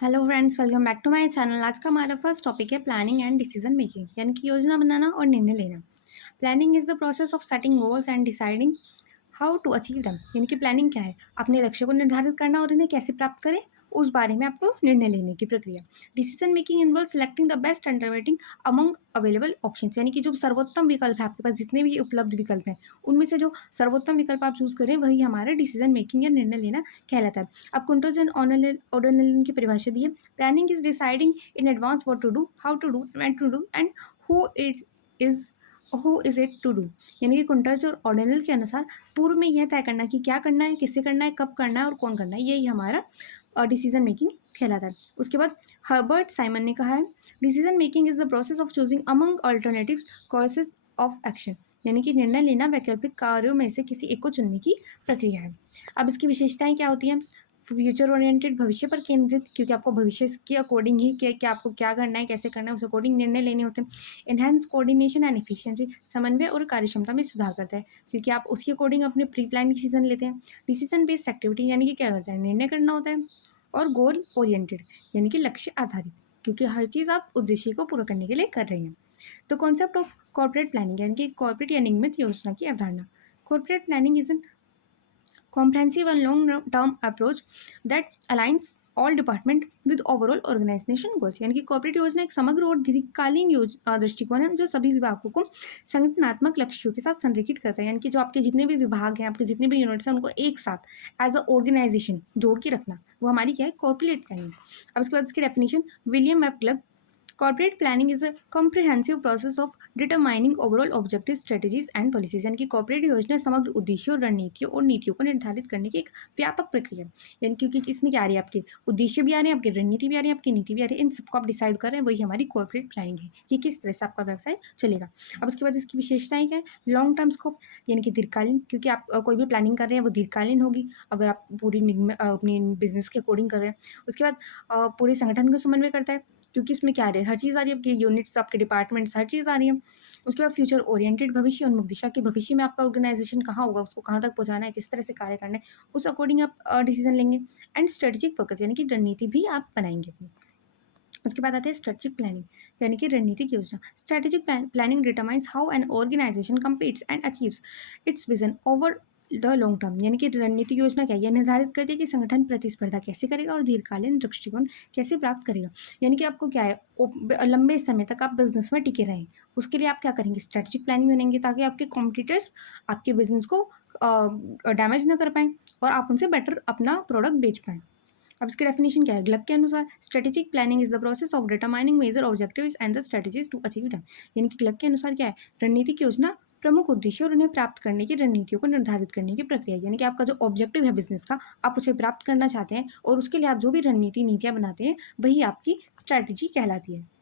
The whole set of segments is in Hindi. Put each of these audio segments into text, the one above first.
Hello friends, welcome back to my channel. आज का हमारा फर्स्ट टॉपिक है प्लानिंग एंड डिसीजन मेकिंग, यानी कि योजना बनाना और निर्णय लेना। Planning is the process of setting goals and deciding how to achieve them. यानी कि प्लानिंग क्या है? अपने लक्ष्य को निर्धारित करना और इन्हें कैसे प्राप्त करें, उस बारे में आपको निर्णय लेने की प्रक्रिया। Decision making involve selecting the best alternative among available options, यानी कि जो सर्वोत्तम विकल्प है, आपके पास जितने भी उपलब्ध विकल्प हैं उनमें से जो सर्वोत्तम विकल्प आप चूज करें वही हमारा डिसीजन मेकिंग या निर्णय लेना कहलाता है। अब कुंटोज एंड ओडोनेलन की परिभाषा दी है। Planning is deciding in advance what to do, how to do, when to do and who it is who is it to do. यानी कि कुंटज और ऑर्डिनल के अनुसार पूर्व में यह तय करना कि क्या करना है, किससे करना है, कब करना है और कौन करना है, यही हमारा डिसीजन मेकिंग कहलाता है। उसके बाद हर्बर्ट साइमन ने कहा है, decision making is the process of choosing among alternative courses of action. यानी कि निर्णय लेना वैकल्पिक कार्यों में से किसी एक को चुनने की प्रक्रिया है। अब इसकी विशेषताएं क्या होती हैं? फ्यूचर ओरिएंटेड, भविष्य पर केंद्रित, क्योंकि आपको भविष्य के अकॉर्डिंग ही क्या आपको क्या करना है, कैसे करना है, उस अकॉर्डिंग निर्णय लेने होते हैं। एनहांस कोऑर्डिनेशन एंड एफिशिएंसी, समन्वय और कार्यक्षमता में सुधार करता है, क्योंकि आप उसके अकॉर्डिंग अपने प्री प्लान डिसीजन लेते हैं। डिसीजन बेस्ड एक्टिविटी, यानी कि क्या करता है, निर्णय करना होता है। और गोल ओरिएंटेड, यानी कि लक्ष्य आधारित, क्योंकि हर चीज़ आप उद्देश्य को पूरा करने के लिए कर रहे हैं। The concept of corporate planning, यानी कि कॉर्पोरेट या निगमित योजना की अवधारणा। Corporate planning is an comprehensive and long-term approach that aligns all department with overall organisation goals. यानी कि कॉर्पोरेट योजना एक समग्र और दीर्घकालीन दृष्टिकोण है जो सभी विभागों को संगठनात्मक लक्ष्यों के साथ संरेखित करता है। यानी कि जो आपके जितने भी विभाग हैं, आपके जितने भी यूनिट्स हैं, उनको एक साथ एज अ ऑर्गेनाइजेशन जोड़ के रखना, वो हमारी क्या है, कॉर्पोरेट प्लानिंग। अब इसके बाद इसकी definition, William F club, corporate planning is a comprehensive process of determining overall objective strategies and policies. यानी कि कॉर्पोरेट योजना समग्र उद्देश्यों, रणनीतियों और नीतियों को निर्धारित करने की एक व्यापक प्रक्रिया है। यानी क्योंकि इसमें क्या आ रही है, आपके उद्देश्य भी आ रहे हैं, आपकी रणनीति भी आ रही है, आपकी नीति भी आ रही है, इन सबको आप डिसाइड कर रहे हैं, वही हमारी कॉर्पोरेट प्लानिंग है कि किस तरह से आपका व्यवसाय चलेगा। अब उसके बाद इसकी विशेषताएं क्या है? लॉन्ग टर्म स्कोप, यानी कि दीर्घकालीन, क्योंकि आप कोई भी प्लानिंग कर रहे हैं वो दीर्घकालीन होगी अगर आप पूरी अपनी बिजनेस के अकॉर्डिंग कर रहे हैं। उसके बाद पूरे संगठन को समन्वय करता है, क्योंकि इसमें क्या आ रहा है, हर चीज़ आ रही है, आपकी यूनिट्स, आपके डिपार्टमेंट्स, हर चीज़ आ रही है। उसके बाद फ्यूचर ओरिएंटेड, भविष्य उन्मुख दिशा, कि भविष्य में आपका ऑर्गेनाइजेशन कहाँ होगा, उसको कहाँ तक पहुँचाना है, किस तरह से कार्य करना है, उस अकॉर्डिंग आप डिसीजन लेंगे। एंड स्ट्रेटेजिक फोकस, यानी कि रणनीति भी आप बनाएंगे अपनी। उसके बाद आते हैं स्ट्रेटेजिक प्लानिंग, यानी कि रणनीतिक योजना। Strategic planning determines how an organisation competes and achieves its vision over the long term. यानी कि रणनीतिक योजना क्या है? यह निर्धारित करती है कि संगठन प्रतिस्पर्धा कैसे करेगा और दीर्घकालीन दृष्टिकोण कैसे प्राप्त करेगा। यानी कि आपको क्या है, लंबे समय तक आप बिजनेस में टिके रहें, उसके लिए आप क्या करेंगे, स्ट्रेटेजिक प्लानिंग बनाएंगे, ताकि आपके कॉम्पिटिटर्स आपके बिजनेस को डैमेज ना कर पाएँ और आप उनसे बेटर अपना प्रोडक्ट बेच पाएँ। अब इसकी डेफिनेशन क्या है? ग्लक के अनुसार, strategic planning is the process of determining major objectives and the strategies to achieve them. यानी कि ग्लक के अनुसार क्या है? रणनीतिक योजना प्रमुख उद्देश्य और उन्हें प्राप्त करने की रणनीतियों को निर्धारित करने की प्रक्रिया। यानी कि आपका जो ऑब्जेक्टिव है बिजनेस का, आप उसे प्राप्त करना चाहते हैं और उसके लिए आप जो भी रणनीति नीतियां बनाते हैं वही आपकी स्ट्रैटेजी कहलाती है।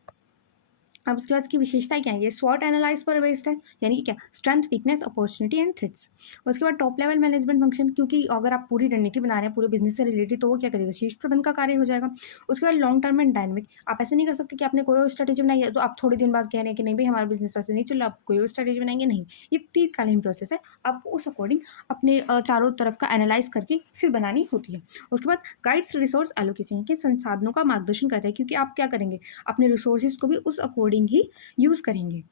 अब उसके बाद इसकी विशेषताएं क्या है? ये स्वॉट एनालाइज पर बेस्ड है, यानी कि क्या, strength, weakness, opportunity and threats. उसके बाद टॉप लेवल मैनेजमेंट फंक्शन, क्योंकि अगर आप पूरी रणनीति बना रहे हैं पूरे बिजनेस से रिलेटेड, तो वो क्या करेगा, शीर्ष प्रबंधन का कार्य हो जाएगा। उसके बाद लॉन्ग टर्म एंड डायनेमिक, आप ऐसे नहीं कर सकते कि आपने कोई और स्ट्रेटेजी बनाई है तो आप थोड़े दिन बाद कह रहे हैं कि नहीं भाई हमारा बिजनेस ऐसे नहीं चल रहा, आप कोई और स्ट्रेटेजी बनाएंगे, नहीं। ये दीर्घकालीन प्रोसेस है, आपको उस अकॉर्डिंग अपने चारों तरफ का एनालाइज करके फिर बनानी होती है। उसके बाद गाइड्स रिसोर्स एलोकेशन, के संसाधनों का मार्गदर्शन करता है, क्योंकि आप क्या करेंगे, अपने रिसोर्सेज को भी उस अकॉर्डिंग ही यूज़ करेंगे।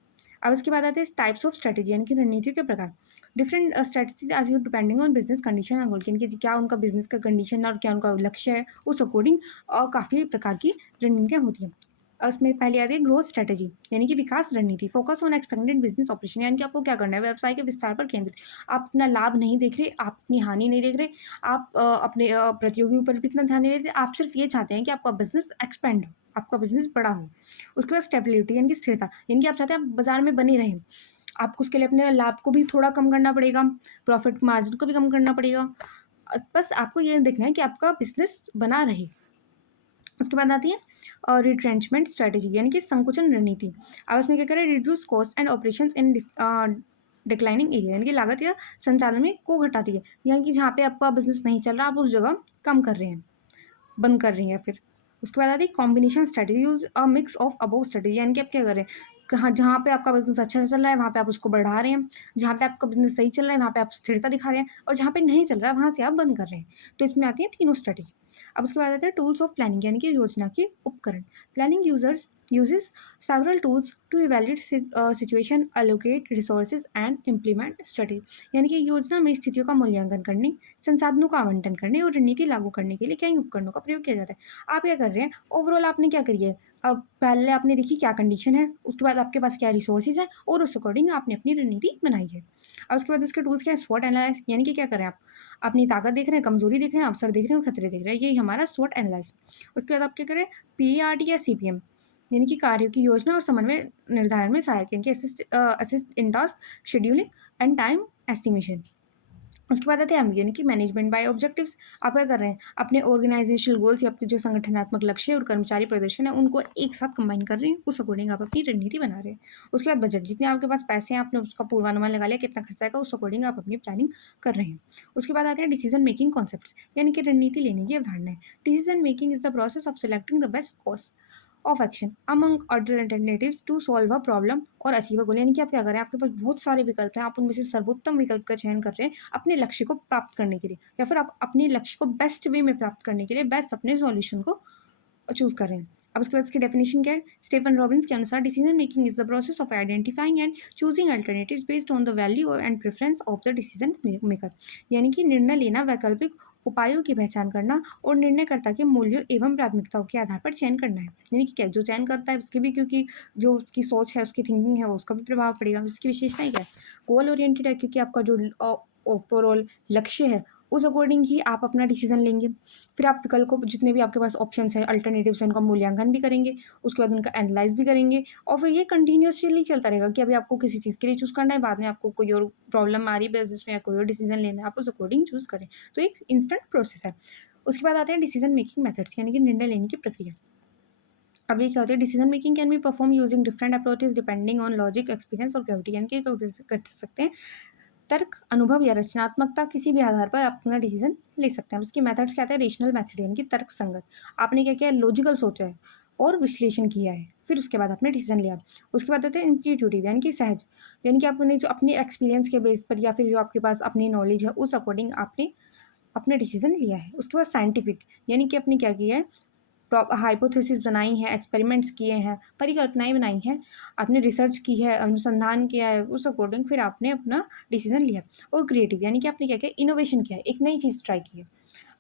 अब उसके बाद आते हैं टाइप्स ऑफ स्ट्रेटेजी, यानी कि रणनीतियों के प्रकार। Different strategies are used depending on business condition and goal, यानी कि क्या उनका बिजनेस का कंडीशन और क्या उनका लक्ष्य है, उस अकॉर्डिंग काफ़ी प्रकार की रणनीतियाँ होती हैं। उसमें पहले आती है ग्रोथ स्ट्रेटेजी, यानी कि विकास रणनीति। Focus on expanded business operation, यानी कि आपको क्या करना है, व्यवसाय के विस्तार पर केंद्रित। आप अपना लाभ नहीं देख रहे, आप अपनी हानि नहीं देख रहे, आप अपने प्रतियोगियों पर भी इतना ध्यान नहीं देते, आप सिर्फ ये चाहते हैं कि आपका बिजनेस एक्सपेंड हो, आपका बिजनेस बड़ा हो। उसके बाद स्टेबिलिटी, यानी कि स्थिरता, यानी कि आप चाहते हैं आप बाजार में बने रहें, आपको उसके लिए अपने लाभ को भी थोड़ा कम करना पड़ेगा, प्रॉफिट मार्जिन को भी कम करना पड़ेगा, बस आपको ये देखना है कि आपका बिजनेस बना रहे। उसके बाद आती है रिट्रेंचमेंट स्ट्रेटेजी, यानी कि संकुचन रणनीति। अब इसमें क्या करें, reduce cost and operations in declining area, यानी कि लागत या संचालन में को घटाती है, यानी कि जहाँ पे आपका बिजनेस नहीं चल रहा आप उस जगह कम कर रहे हैं, बंद कर रही हैं फिर। उसके बाद आती है combination strategy, use a mix of above strategy, यानी कि आप क्या कर रहे हैं, कहाँ जहाँ पे आपका बिजनेस अच्छा चल रहा है वहाँ पे आप उसको बढ़ा रहे हैं, जहाँ पे आपका बिजनेस सही चल रहा है वहाँ पे आप स्थिरता दिखा रहे हैं, और जहाँ पे नहीं चल रहा है वहाँ से आप बंद कर रहे हैं। तो इसमें आती है तीनों स्ट्रेटेजी। अब उसके बाद आते हैं टूल्स ऑफ प्लानिंग यानी कि योजना के उपकरण। Planning users uses several tools to evaluate situation, allocate resources and implement strategy। यानी कि योजना में स्थितियों का मूल्यांकन करने, संसाधनों का आवंटन करने और रणनीति लागू करने के लिए कई उपकरणों का प्रयोग किया जाता है। आप क्या कर रहे हैं, ओवरऑल आपने क्या करी है, अब पहले आपने देखी क्या कंडीशन है, उसके बाद आपके पास क्या रिसोर्सेज है और उस अकॉर्डिंग आपने अपनी रणनीति बनाई है। अब उसके बाद इसके टूल्स क्या है, स्वॉट एनालाइज यानी कि क्या करें आप अपनी ताकत देख रहे हैं, कमजोरी देख रहे हैं, अवसर देख रहे हैं और खतरे देख रहे हैं, यही हमारा स्वॉट एनालाइज। उसके बाद आप क्या करें, पीआरटी या सीपीएम यानी कि कार्यों की योजना और समन्वय निर्धारण में सहायक यानी कि assist in task scheduling and time estimation. उसके बाद आते हैं एम यानी कि मैनेजमेंट बाय ऑब्जेक्टिव्स। आप क्या कर रहे हैं, अपने ऑर्गेनाइजेशनल गोल्स या आपके जो संगठनात्मक लक्ष्य और कर्मचारी प्रदर्शन है उनको एक साथ कंबाइन कर रहे हैं, उस अकॉर्डिंग आप अपनी रणनीति बना रहे हैं। उसके बाद बजट, जितने आपके पास पैसे हैं आपने उसका पूर्वानुमान लगा लिया कितना खर्चा आएगा, उस अकॉर्डिंग आप अपनी प्लानिंग कर रहे हैं। उसके बाद आते हैं डिसीजन मेकिंग कॉन्सेप्ट्स यानी कि रणनीति लेने की अवधारणा है। Decision making is the process of selecting the best course of action among alternatives to solve a problem और अचीव अ गोल। यानी कि आप क्या कर रहे हैं, आपके पास बहुत सारे विकल्प हैं, आप उनमें से सर्वोत्तम विकल्प का चयन कर रहे हैं अपने लक्ष्य को प्राप्त करने के लिए, या फिर आप अपने लक्ष्य को बेस्ट वे में प्राप्त करने के लिए बेस्ट अपने सॉल्यूशन को चूज कर रहे हैं। अब उसके बाद इसकी डेफिनेशन क्या है, स्टीफन रॉबिन्स के अनुसार decision making is the process of identifying and choosing alternatives based on the value and preference of the decision maker. यानी कि निर्णय लेना, वैकल्पिक उपायों की पहचान करना और निर्णयकर्ता के मूल्यों एवं प्राथमिकताओं के आधार पर चयन करना है। यानी कि क्या जो चयन करता है उसके भी, क्योंकि जो उसकी सोच है उसकी थिंकिंग है उसका भी प्रभाव पड़ेगा। उसकी विशेषता क्या है, गोल ओरिएंटेड है क्योंकि आपका जो ओवरऑल लक्ष्य है उस अकॉर्डिंग ही आप अपना डिसीजन लेंगे। फिर आप विकल्प को, जितने भी आपके पास ऑप्शंस हैं अल्टरनेटिव्स हैं, उनका मूल्यांकन भी करेंगे, उसके बाद उनका एनालाइज भी करेंगे और फिर ये कंटिन्यूसली चलता रहेगा कि अभी आपको किसी चीज़ के लिए चूज़ करना है, बाद में आपको कोई और प्रॉब्लम आ रही है बिजनेस में या कोई और डिसीजन लेना है, आप उस अकॉर्डिंग चूज़ करें। तो एक इंस्टेंट प्रोसेस है। उसके बाद आते हैं डिसीजन मेकिंग मेथड्स यानी कि निर्णय लेने की प्रक्रिया। अब ये क्या होता है, decision making can be perform using different approaches depending on logic, experience और क्लैरिटी। यानी कि कर सकते हैं तर्क, अनुभव या रचनात्मकता, किसी भी आधार पर आप अपना डिसीजन ले सकते हैं। उसकी मेथड्स क्या आते हैं, रेशनल मेथड यानी कि तर्क संगत, आपने क्या किया, लॉजिकल सोचा है और विश्लेषण किया है, फिर उसके बाद आपने डिसीजन लिया। उसके बाद आते हैं इंट्यूटिव यानी कि सहज, यानी कि आपने जो अपने एक्सपीरियंस के बेस पर या फिर जो आपके पास अपनी नॉलेज है उस अकॉर्डिंग आपने अपने डिसीजन लिया है। उसके बाद साइंटिफिक यानी कि आपने क्या किया है, हाइपोथेसिस बनाई हैं, एक्सपेरिमेंट्स किए हैं, परिकल्पनाएं बनाई हैं, आपने रिसर्च की है, अनुसंधान किया है, उस अकॉर्डिंग फिर आपने अपना डिसीजन लिया। और क्रिएटिव यानी कि आपने क्या किया, इनोवेशन किया है, एक नई चीज़ ट्राई की है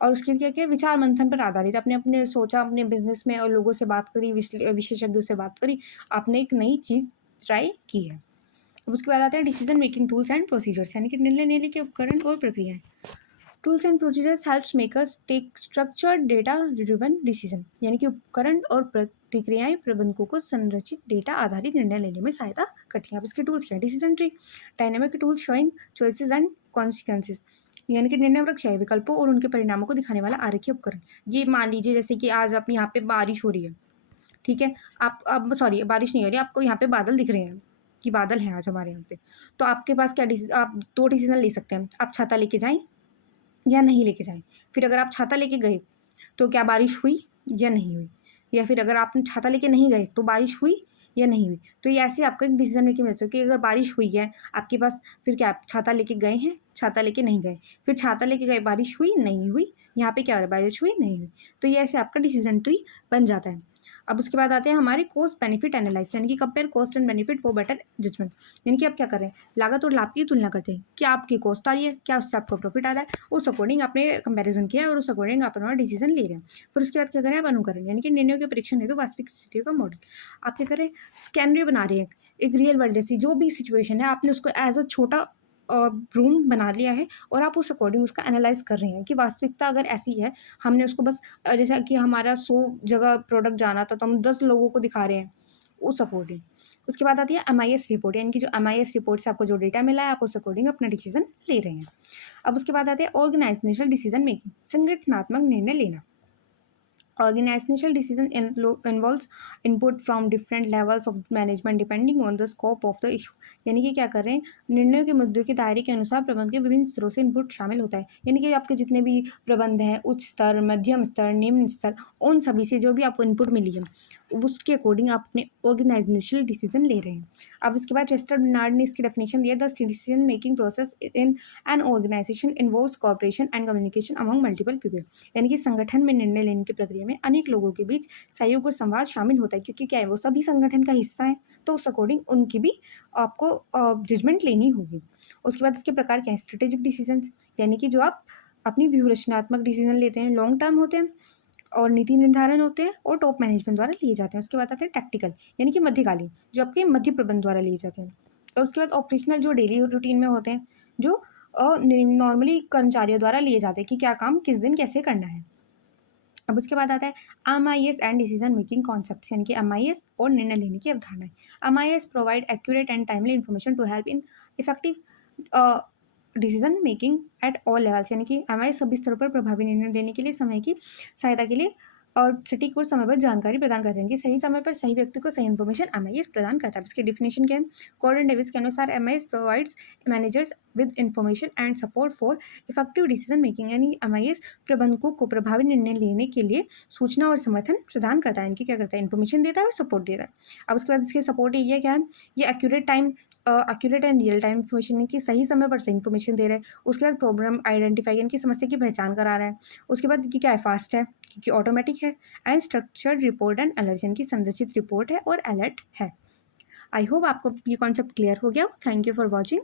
और उसके क्या किया, विचार मंथन पर आधारित आपने अपने सोचा, अपने बिजनेस में और लोगों से बात करी, विशेषज्ञों से बात करी, आपने एक नई चीज़ ट्राई की है। अब उसके बाद आते हैं decision making tools and procedures यानी कि निर्णय लेने के उपकरण और प्रक्रियाएं। Tools and procedures helps makers take structured data driven decision यानी कि उपकरण और प्रतिक्रियाएं प्रबंधकों को संरचित डेटा आधारित निर्णय लेने में सहायता करती हैं। अब इसके टूल्स क्या है, decision tree, dynamic tools showing choices and consequences यानी कि निर्णय वृक्ष है, विकल्पों और उनके परिणामों को दिखाने वाला आरेखीय उपकरण। ये मान लीजिए जैसे कि आज आप यहाँ पे बारिश हो रही है, ठीक है, आप अब सॉरी बारिश नहीं हो रही, आपको यहाँ पे बादल दिख रहे हैं कि बादल है आज हमारे यहाँ पे, तो आपके पास क्या आप दो डिसीजन ले सकते हैं, आप छाता लेके जाएं या नहीं लेके जाएँ। फिर अगर आप छाता लेके गए, तो क्या बारिश हुई या नहीं हुई? या फिर अगर आपने छाता लेके नहीं गए, तो बारिश हुई या नहीं हुई? तो ये ऐसे आपका एक डिसीज़न मेकिंग मेथड है कि अगर बारिश हुई है, आपके पास फिर क्या आप छाता लेके गए हैं, छाता लेके नहीं गए। फिर छाता लेके गए, बारिश हुई, नहीं हुई। यहाँ पे क्या हो रहा है, बारिश हुई, नहीं हुई। तो ये ऐसे आपका डिसीज़न ट्री बन जाता है। अब उसके बाद आते हैं हमारे कॉस्ट बेनिफिट एनालिसिस यानी कि compare cost and benefit for better judgement. यानी कि आप क्या कर रहे हैं, लागत और लाभ की तुलना करते हैं, क्या आपकी कॉस्ट आ रही है, क्या उससे आपको प्रॉफिट आ रहा है, उस अकॉर्डिंग आपने कंपैरिजन किया और उस अकॉर्डिंग आप अपना डिसीजन ले रहे हैं। फिर उसके बाद क्या करें, आप अनुकरण यानी कि निर्णयों के परीक्षण हेतु वास्तविक स्थितियों का मॉडल। आप क्या करें, स्कैनरी बना रहे हैं, एक रियल वर्ल्ड जैसी जो भी सिचुएशन है आपने उसको एज अ छोटा रूम बना लिया है और आप उस अकॉर्डिंग उसका एनालाइज कर रहे हैं कि वास्तविकता अगर ऐसी है, हमने उसको बस जैसा कि हमारा 100 जगह प्रोडक्ट जाना था तो हम 10 लोगों को दिखा रहे हैं उस अकॉर्डिंग। उसके बाद आती है एमआईएस रिपोर्ट यानी कि जो एमआईएस रिपोर्ट से आपको जो डेटा मिला है आप उस अकॉर्डिंग अपना डिसीजन ले रहे हैं। अब उसके बाद आते हैं ऑर्गेनाइजेशनल डिसीजन मेकिंग, संगठनात्मक निर्णय लेना। Organizational decision involves input from different levels of management depending on the scope of the issue। यानी कि क्या कर रहे हैं, निर्णयों के मुद्दों के दायरे के अनुसार प्रबंध के विभिन्न स्तरों से इनपुट शामिल होता है। यानी कि आपके जितने भी प्रबंध हैं, उच्च स्तर, मध्यम स्तर, निम्न स्तर, उन सभी से जो भी आपको इनपुट मिली है उसके अकॉर्डिंग आप अपने ऑर्गेनाइजेशनल डिसीजन ले रहे हैं। अब इसके बाद चेस्टर बर्नार्ड ने इसकी डेफिनेशन दिया, the decision making process in an organisation involves cooperation and communication among multiple people. यानी कि संगठन में निर्णय लेने की प्रक्रिया में अनेक लोगों के बीच सहयोग और संवाद शामिल होता है, क्योंकि क्या है, वो सभी संगठन का हिस्सा है, तो उस अकॉर्डिंग उनकी भी आपको जजमेंट लेनी होगी। उसके बाद इसके प्रकार क्या है, स्ट्रेटेजिक डिसीजन, यानी कि जो आप अपनी व्यूह-रचनात्मक डिसीजन लेते हैं, लॉन्ग टर्म होते हैं और नीति निर्धारण होते हैं और टॉप मैनेजमेंट द्वारा लिए जाते हैं। उसके बाद आते हैं टैक्टिकल, यानी कि मध्यकालीन, जो आपके मध्य प्रबंधन द्वारा लिए जाते हैं। और उसके बाद ऑपरेशनल, जो डेली रूटीन में होते हैं, जो नॉर्मली कर्मचारियों द्वारा लिए जाते हैं कि क्या काम किस दिन कैसे करना है। अब उसके बाद आता है MIS and decision making concepts, यानी कि एमआईएस और निर्णय लेने की अवधारणाएं। MIS provide accurate and timely information to help in effective decision making at all levels, यानी कि एमआईएस सभी स्तरों पर प्रभावी निर्णय लेने के लिए समय की सहायता के लिए और सटीक और समय पर जानकारी प्रदान करते हैं कि सही समय पर सही व्यक्ति को सही इन्फॉर्मेशन एमआईएस प्रदान करता है। इसकी डिफिनेशन क्या है, गॉर्डन डेविस के अनुसार MIS provides managers with information and support for effective decision making, यानी एमआईएस प्रबंधकों को प्रभावी निर्णय लेने के लिए सूचना और समर्थन प्रदान करता है। इनकी क्या करता है, इन्फॉर्मेशन देता है और सपोर्ट देता है। अब उसके बाद इसके सपोर्ट एरिया क्या है, ये accurate and real time information, की सही समय पर सही इन्फॉर्मेशन दे रहा है। उसके बाद प्रॉब्लम आइडेंटिफाई, यानी कि समस्या की पहचान करा रहा है। उसके बाद कि क्या है, फास्ट है क्योंकि ऑटोमेटिक है। And structured report and alert, यानी कि संरचित रिपोर्ट है और अलर्ट है। आई होप आपको ये कॉन्सेप्ट क्लियर हो गया। Thank you for watching.